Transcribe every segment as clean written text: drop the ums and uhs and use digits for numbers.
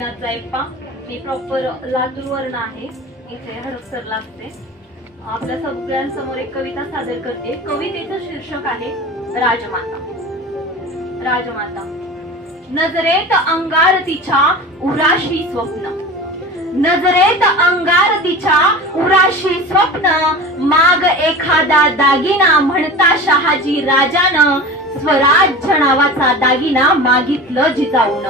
मी proper लातूरवरून आहे, इथे हडपसरला असते. आपल्या सगळ्यांसमोर एक कविता सादर करते. कवितेचं शीर्षक आहे राजमाता. राजमाता. नजरेत अंगार तिच्या उराशी स्वप्न, नजरेत अंगार तिच्या उराशी स्वप्न, माग एखादा दागिना म्हणता शहाजी राजानं, स्वराज्य नावाचा दागिना मागितलं जिजाऊन,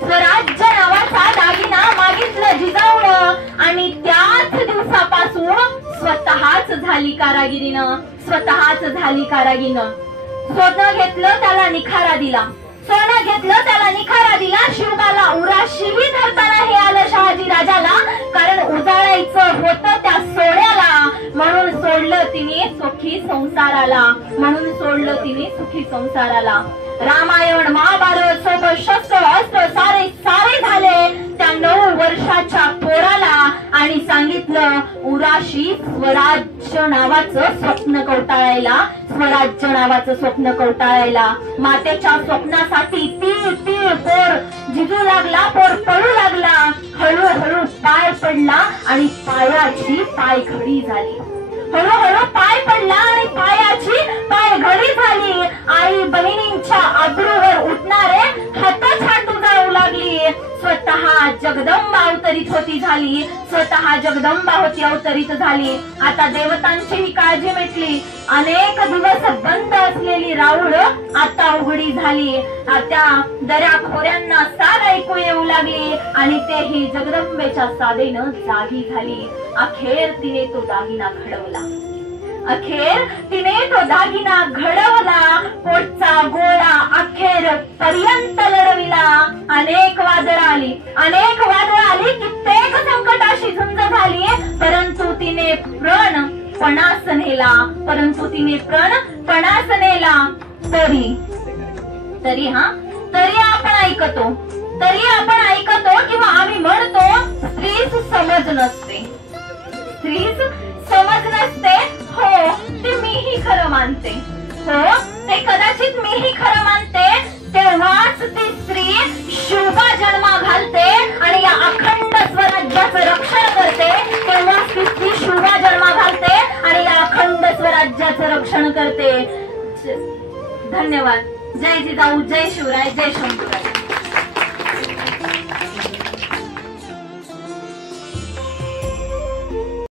स्वराज्य नावाचा दागिना मागितलं जिजाऊन. आणि त्याच दिवसापासून स्वतःच झाली कारागिरीनं, स्वतःच झाली कारागिरीनं. सोनं घेतलं त्याला निखारा दिला, सोनं घेतलं त्याला निखारा दिला. शिवबाला उराशीही धरताना हे आलं शहाजी राजाला, कारण उजाळायचं होतं त्या सोन्याला, म्हणून सोडलं तिने सुखी संसाराला, म्हणून सोडलं तिने सुखी संसाराला. रामायण महाभारत सोबत शस्त्र अस्त्र सारे सारे झाले त्या 9 वर्षाच्या पोराला, आणि सांगितलं उराशी स्वराज्य नावाचं स्वप्न कवटाळायला, स्वराज्य नावाचं स्वप्न कवटाळायला. मातेच्या स्वप्नासाठी तीळ तीळ पोर जिजू लागला, पोर पडू लागला. हळूहळू पाय पडला आणि पायाची पायघडी झाली, हळूहळू पाय पडला आणि पायाची पायघडी झाली. आई बहिणींच्या आबरूवर उठणारे हात छाटू जाऊ लागली. स्वतः जगदंबा अवतरित होती झाली, स्वतः जगदंबा होती अवतरित झाली. आता देवतांचीही काळजी मिटली, अनेक दिवस बंद असलेली राऊळ आता उघडी झाली. त्या दऱ्या खोऱ्यांना साद ऐकू येऊ लागली, आणि तेही जगदंबेच्या सादेनं जागी झाली. अखेर तिने तो दागिना घडवला, अखेर तिने तो दागिना घडवला. पोटचा गोळा अखेर पर्यंत लढविला. अनेक वादळ आली, अनेक वादळ आली, कित्येक संकटाशी झुंज झाली, परंतु तिने प्रण पणास नेला, परंतु तिने प्रण पणास नेला. तरी आपण ऐकतो, तरी आपण ऐकतो किंवा आम्ही म्हणतो स्त्रीस समज नसते, स्त्रीस समज नसते. हो, ते मीही खरं मानते, हो ते कदाचित मीही खरं मानते. तेव्हाच ती स्त्री शिवबा जन्मा घालते आणि या अखंड स्वराज्याचं रक्षण करते. तेव्हाच ती स्त्री शिवबा जन्मा घालते आणि या अखंड स्वराज्याचं रक्षण करते. धन्यवाद. जय जिजाऊ, जय शिवराय, जय शंभूराय.